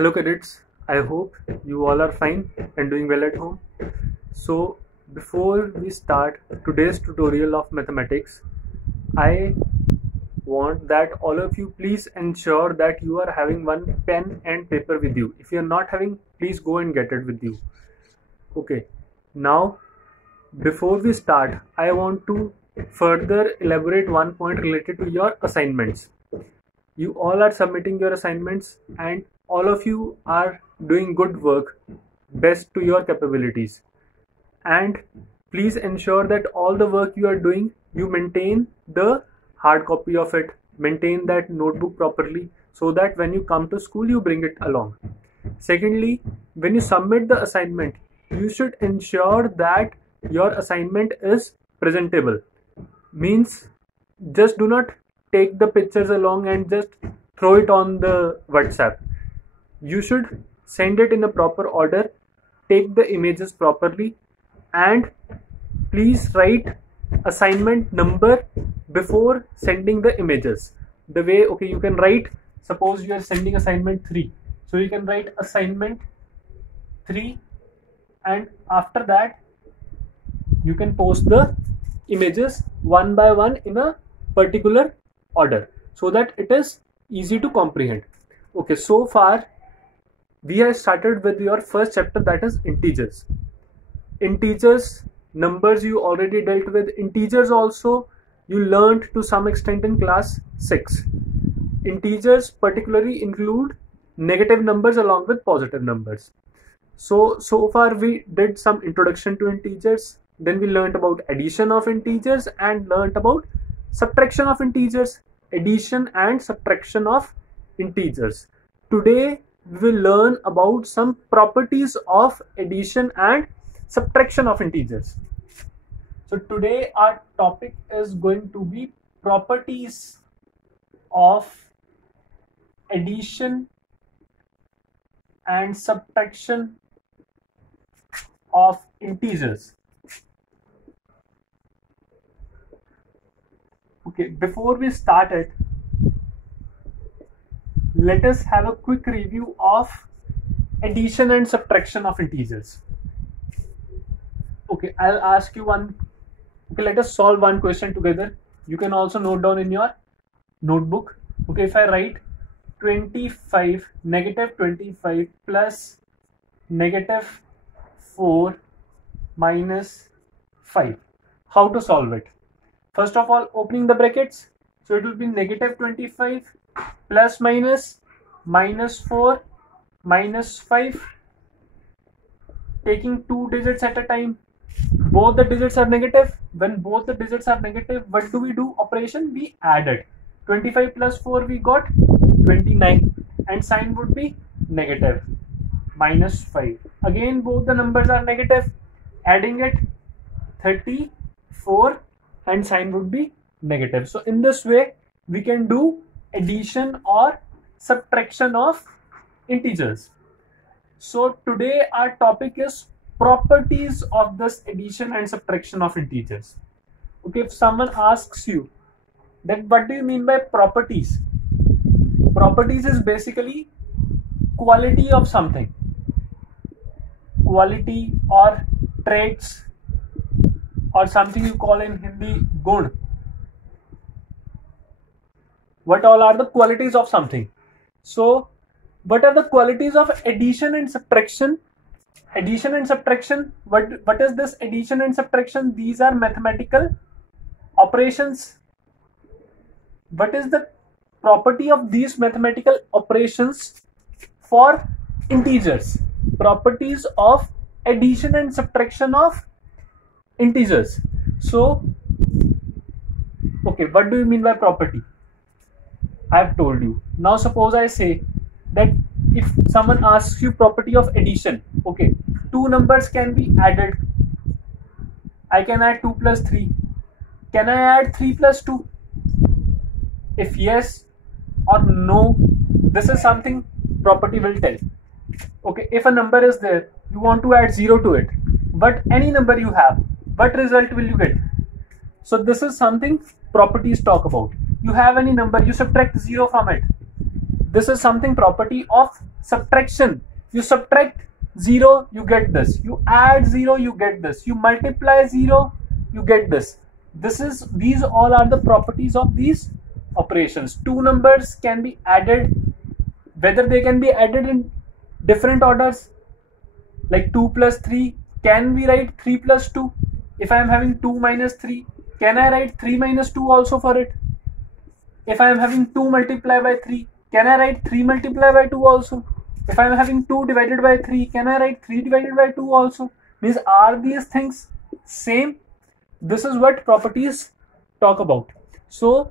Hello cadets, I hope you all are fine and doing well at home. So before we start today's tutorial of mathematics, I want that all of you please ensure that you are having one pen and paper with you. If you are not having, please go and get it with you. Okay, now before we start, I want to further elaborate one point related to your assignments. You all are submitting your assignments and all of you are doing good work best to your capabilities, and please ensure that all the work you are doing, you maintain the hard copy of it, maintain that notebook properly so that when you come to school you bring it along. Secondly, when you submit the assignment, you should ensure that your assignment is presentable. Means just do not take the pictures along and just throw it on the WhatsApp. You should send it in a proper order, take the images properly, and please write assignment number before sending the images. The way, okay, you can write, suppose you are sending assignment 3. So you can write assignment 3 and after that you can post the images one by one in a particular order so that it is easy to comprehend. Okay, so far we have started with your first chapter, that is integers. Integers, numbers you already dealt with. Integers also you learned to some extent in class 6. Integers particularly include negative numbers along with positive numbers. So far we did some introduction to integers, then we learned about addition of integers and learned about subtraction of integers, addition and subtraction of integers. Today we will learn about some properties of addition and subtraction of integers. So today our topic is going to be properties of addition and subtraction of integers. Okay, before we start it, let us have a quick review of addition and subtraction of integers. Okay, I'll ask you one. Okay, let us solve one question together. You can also note down in your notebook. Okay, if I write 25, negative 25 plus negative 4 minus 5. How to solve it? First of all, opening the brackets. So it will be negative 25 plus minus 4 minus 5. Taking two digits at a time. Both the digits are negative. When both the digits are negative, what do we do? Operation, we add it. 25 plus 4 we got 29 and sign would be negative. Minus 5. Again both the numbers are negative. Adding it 34 and sign would be negative. So in this way we can do addition or subtraction of integers. So today our topic is properties of this addition and subtraction of integers. Okay, if someone asks you that what do you mean by properties? Properties is basically quality of something. Quality or traits or something you call in Hindi gun. What all are the qualities of something? So what are the qualities of addition and subtraction? Addition and subtraction, what is this addition and subtraction? These are mathematical operations. What is the property of these mathematical operations for integers? Properties of addition and subtraction of integers. So, okay, what do you mean by property? I have told you. Now suppose I say that if someone asks you property of addition, okay, two numbers can be added. I can add 2 plus 3. Can I add 3 plus 2? If yes or no, this is something property will tell. Okay, if a number is there, you want to add 0 to it, but any number you have, what result will you get? So this is something properties talk about. You have any number, you subtract 0 from it. This is something property of Subtraction. You subtract 0, you get this. You add 0, you get this. You multiply 0, you get this. These all are the properties of these operations. Two numbers can be added, whether they can be added in different orders, like 2 plus 3. Can we write 3 plus 2? If I am having 2 minus 3, can I write 3 minus 2 also for it? If I am having 2 multiplied by 3, can I write 3 multiplied by 2 also? If I am having 2 divided by 3, can I write 3 divided by 2 also? Means, are these things same? This is what properties talk about. So,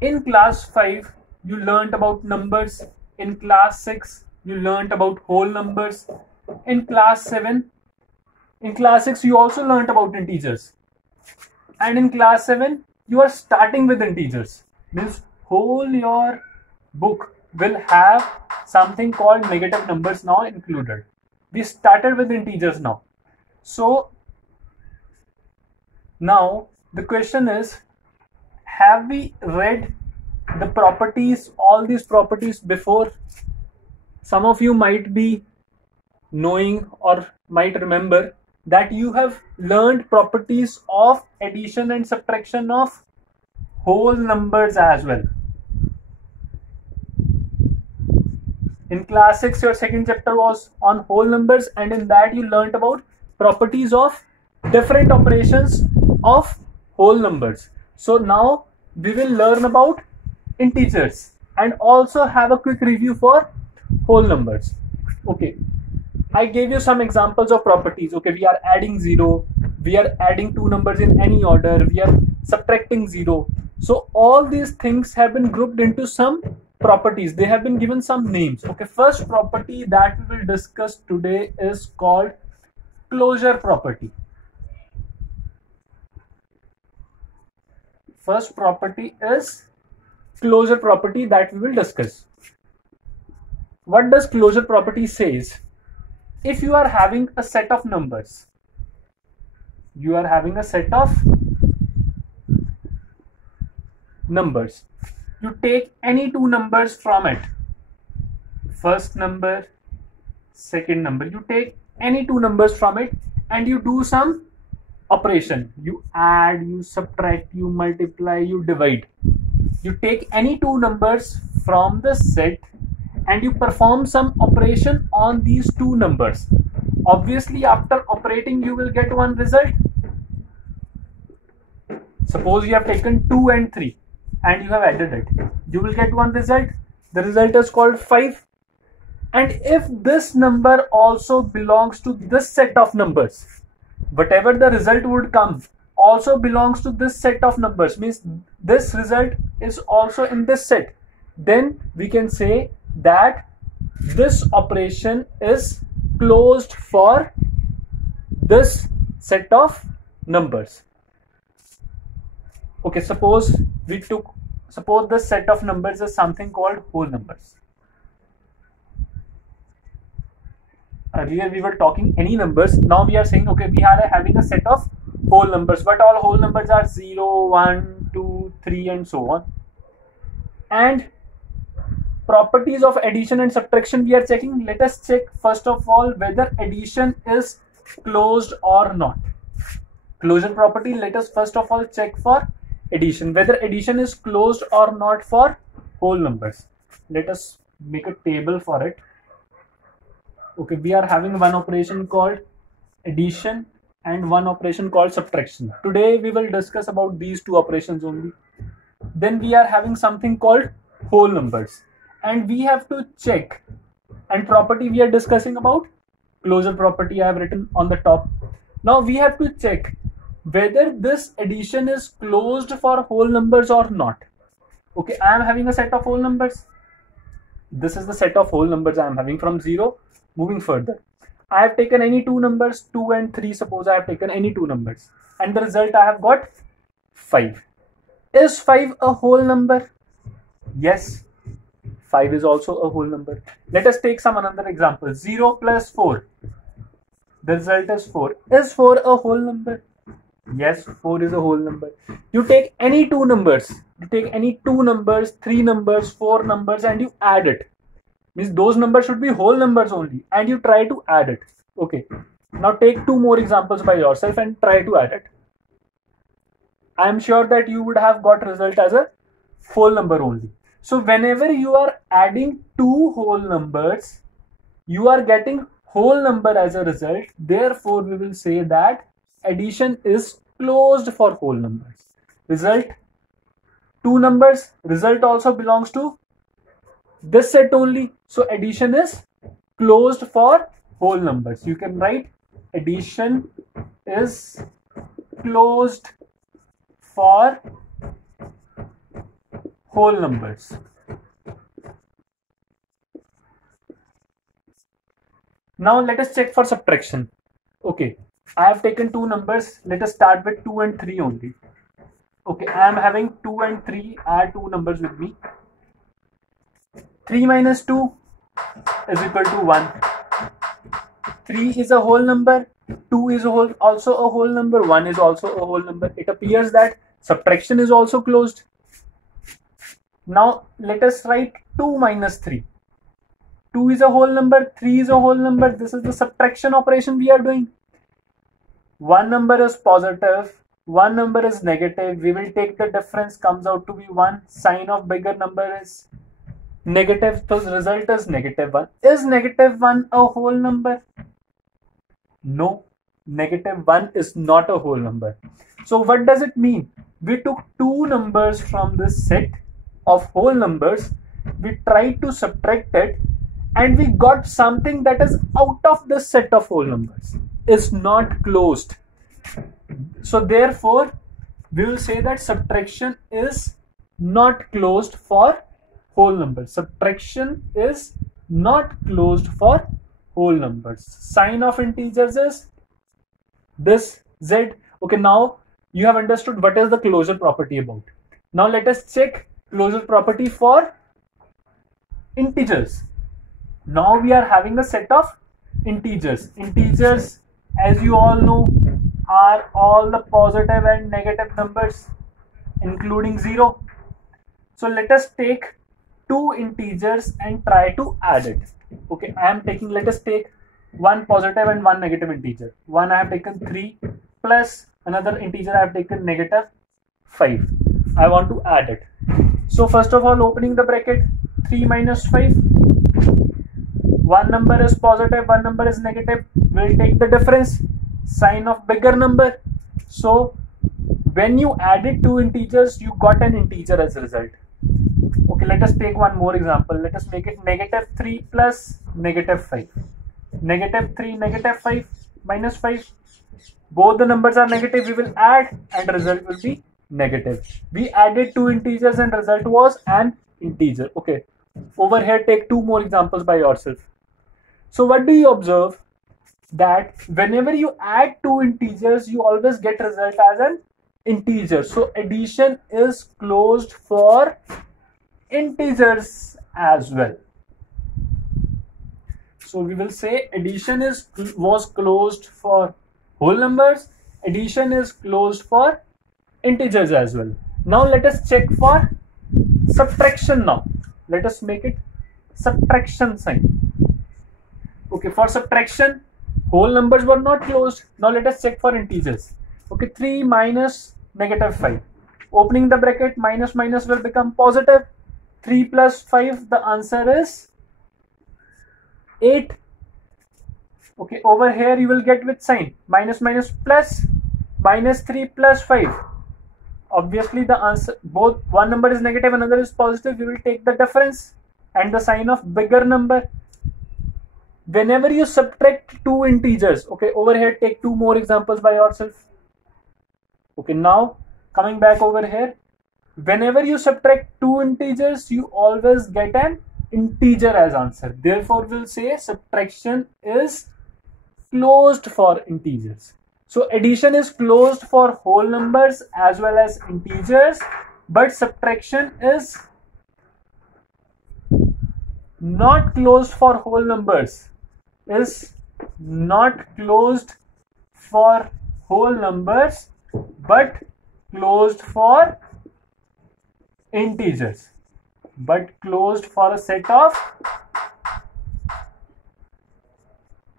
in class 5, you learnt about numbers. In class 6, you learnt about whole numbers. In class 7, in class 6, you also learnt about integers. And in class 7, you are starting with integers. Means whole your book will have something called negative numbers now included. We started with integers now. So now the question is, have we read the properties, all these properties before? Some of you might be knowing or might remember that you have learned properties of addition and subtraction of whole numbers as well. In class 6, your second chapter was on whole numbers, and in that you learnt about properties of different operations of whole numbers. So now we will learn about integers and also have a quick review for whole numbers. Okay, I gave you some examples of properties. Okay, we are adding 0, we are adding two numbers in any order, we are subtracting 0. So all these things have been grouped into some properties. They have been given some names. Okay, first property that we will discuss today is called closure property. First property is closure property that we will discuss. What does closure property says? If you are having a set of numbers, you take any two numbers from it, first number, second number, you take any two numbers from it and you do some operation. You add, you subtract, you multiply, you divide. You take any two numbers from the set and you perform some operation on these two numbers. Obviously, after operating, you will get one result. Suppose you have taken 2 and 3 and you have added it. You will get one result. The result is called 5. And if this number also belongs to this set of numbers, whatever the result would come also belongs to this set of numbers, means this result is also in this set, then we can say that this operation is closed for this set of numbers. Okay, suppose the set of numbers is something called whole numbers. Earlier we were talking any numbers. Now we are saying, okay, we are having a set of whole numbers, but all whole numbers are 0, 1, 2, 3 and so on. And properties of addition and subtraction we are checking. Let us check first of all whether addition is closed or not. Closure property, let us first of all check for addition, whether addition is closed or not for whole numbers. Let us make a table for it. Okay, we are having one operation called addition and one operation called subtraction. Today we will discuss about these two operations only. Then we are having something called whole numbers, and we have to check. And property we are discussing about closure property I have written on the top. Now we have to check whether this addition is closed for whole numbers or not. Okay, I am having a set of whole numbers. This is the set of whole numbers I am having from 0 moving further. I have taken any two numbers, 2 and 3. Suppose I have taken any two numbers and the result I have got 5. Is 5 a whole number? Yes, 5 is also a whole number. Let us take some another example. 0 plus 4. The result is 4. Is 4 a whole number? Yes, 4 is a whole number. You take any two numbers. You take any two numbers, 3 numbers, 4 numbers and you add it. means those numbers should be whole numbers only, and you try to add it. Okay, now take two more examples by yourself and try to add it. I am sure that you would have got result as a whole number only. So whenever you are adding two whole numbers, you are getting whole number as a result. Therefore, we will say that addition is closed for whole numbers. Result, two numbers, result also belongs to this set only. So addition is closed for whole numbers. You can write addition is closed for whole numbers. Now let us check for subtraction. Okay, I have taken two numbers. Let us start with 2 and 3 only. Okay, I am having 2 and 3 are two numbers with me. 3 minus 2 is equal to 1. 3 is a whole number. 2 is also a whole number. 1 is also a whole number. It appears that subtraction is also closed. Now let us write 2 minus 3. 2 is a whole number, 3 is a whole number. This is the subtraction operation we are doing. One number is positive, one number is negative. We will take the difference, comes out to be 1. Sign of bigger number is negative, so the result is -1. Is -1 a whole number? No, -1 is not a whole number. So what does it mean? We took two numbers from this set of whole numbers, we tried to subtract it, and we got something that is out of this set of whole numbers, is not closed. So therefore, we will say that subtraction is not closed for whole numbers. Subtraction is not closed for whole numbers. Sign of integers is this Z. Okay, now you have understood what is the closure property about. Now let us check closure property for integers. Now we are having a set of integers. Integers, as you all know, are all the positive and negative numbers, including 0. So let us take two integers and try to add it. Okay, let us take one positive and one negative integer. One I have taken 3 plus another integer I have taken -5. I want to add it. So first of all, opening the bracket, 3 minus 5. One number is positive, one number is negative. We'll take the difference, sign of bigger number. So when you added two integers, you got an integer as a result. Okay, let us take one more example. Let us make it -3 plus -5. -3, -5, -5. Both the numbers are negative. We will add and result will be negative. We added two integers and result was an integer. Okay, over here take two more examples by yourself. So what do you observe? That whenever you add two integers, you always get result as an integer. So addition is closed for integers as well. So we will say addition was closed for whole numbers. Addition is closed for integers as well. Now let us check for subtraction. Now let us make it subtraction sign. Okay, for subtraction, whole numbers were not closed. Now let us check for integers. Okay, 3 minus -5. Opening the bracket, minus minus will become positive. 3 plus 5, the answer is 8. Okay, over here you will get with sign minus minus plus, -3 plus 5. Obviously the answer, both one number is negative, another is positive. We will take the difference and the sign of bigger number. Whenever you subtract two integers, okay, over here take two more examples by yourself. Okay, now coming back over here, whenever you subtract two integers, you always get an integer as answer. Therefore, we'll say subtraction is closed for integers. So addition is closed for whole numbers as well as integers, but subtraction is not closed for whole numbers. Is not closed for whole numbers, but closed for integers, but closed for a set of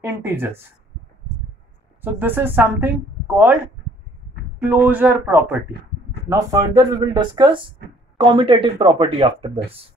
integers. So this is something called closure property. Now further we will discuss commutative property after this.